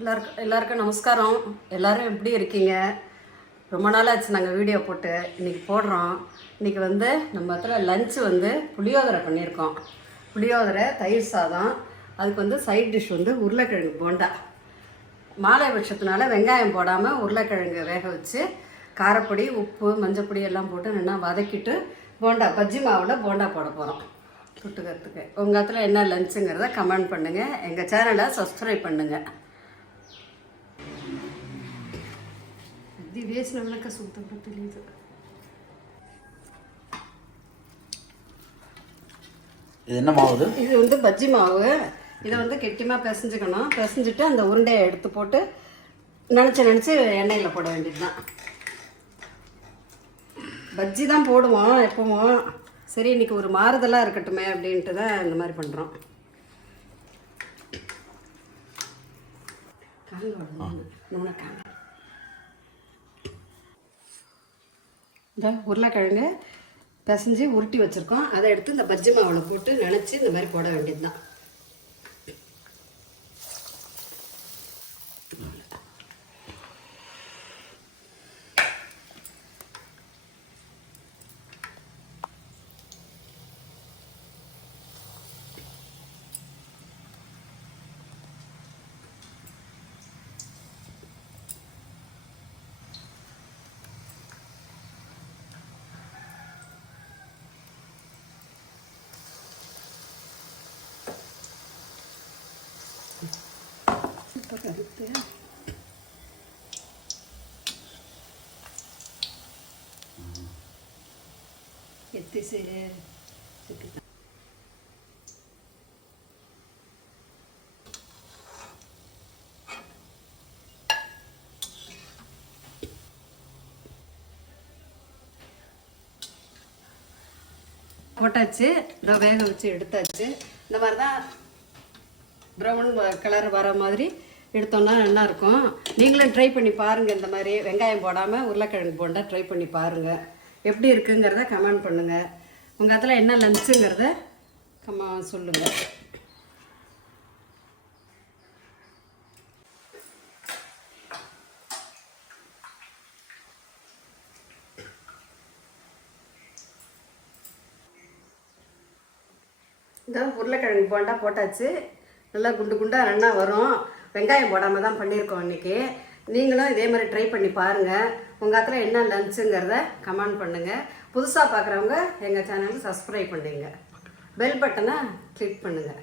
எல்லாருக்கும் எல்லாருக்கும் நமஸ்காரம். எல்லோரும் எப்படி இருக்கீங்க? ரொம்ப நாள் ஆச்சு நாங்கள் வீடியோ போட்டு. இன்றைக்கி போடுறோம். இன்றைக்கி வந்து நம்ம இடத்துல லஞ்சு வந்து புளியோதரை பண்ணியிருக்கோம். புளியோதரை தயிர் சாதம். அதுக்கு வந்து சைட் டிஷ் வந்து உருளைக்கிழங்கு போண்டா. மாலை பட்சத்தினால வெங்காயம் போடாமல் உருளைக்கிழங்கு வேக வச்சு காரப்பொடி உப்பு மஞ்சப்பொடி எல்லாம் போட்டு நல்லா வதக்கிட்டு போண்டா பஜ்ஜி மாவில் போண்டா போட போகிறோம் தொட்டுக்கிறதுக்கு. உங்கள் இடத்துல என்ன லஞ்சுங்கிறத கமெண்ட் பண்ணுங்கள் எங்கள் சேனலை சப்ஸ்கிரைப் பண்ணுங்கள் ఇది వేసిన వాళ్ళక సూతం తెలియదు இது என்ன மாவு இது இது வந்து பஜ்ஜி மாவு இதை வந்து கெட்டியமாக பிசைஞ்சுக்கணும் பிசைஞ்சிட்டு அந்த உருண்டையை எடுத்து போட்டு நினச்சி நினச்சி எண்ணெயில் போட வேண்டியதுதான் பஜ்ஜி தான் போடுவோம் எப்பவும் சரி இன்னைக்கு ஒரு மாறுதலாக இருக்கட்டுமே அப்படின்ட்டு தான் இந்த மாதிரி பண்ணுறோம் நூனை காங்க இந்த உருளைக்கிழங்கு பிசைஞ்சு உருட்டி வச்சுருக்கோம். அதை எடுத்து இந்த பஜ்ஜி மாவில் போட்டு நினச்சி இந்த மாதிரி போட வேண்டியது தான் இப்போ கருத்து போட்டாச்சு. இதோ வேக வச்சு எடுத்தாச்சு. இந்த மாதிரி தான் ப்ரௌன் கலர் வர மாதிரி எடுத்தோம்னா நல்லா இருக்கும் நீங்களும் ட்ரை பண்ணி பாருங்கள் இந்த மாதிரி வெங்காயம் போடாமல் உருளைக்கிழங்கு போண்டா ட்ரை பண்ணி பாருங்கள் எப்படி இருக்குங்கிறத கமெண்ட் பண்ணுங்கள் உங்கள் அதில் என்ன லஞ்சுங்கிறத கம்மா சொல்லுங்கள் இதான் உருளைக்கிழங்கு போண்டா போட்டாச்சு. நல்லா குண்டு குண்டாக நல்லா வரும். வெங்காயம் போடாமல் தான் பண்ணியிருக்கோம் இன்றைக்கி நீங்களும் இதே மாதிரி ட்ரை பண்ணி பாருங்கள் உங்கள் இடத்துல என்ன லஞ்சுங்கிறத கமெண்ட் பண்ணுங்கள் புதுசாக பார்க்குறவங்க எங்கள் சேனலுக்கு சப்ஸ்கிரைப் பண்ணுங்க பெல் பட்டனை கிளிக் பண்ணுங்கள்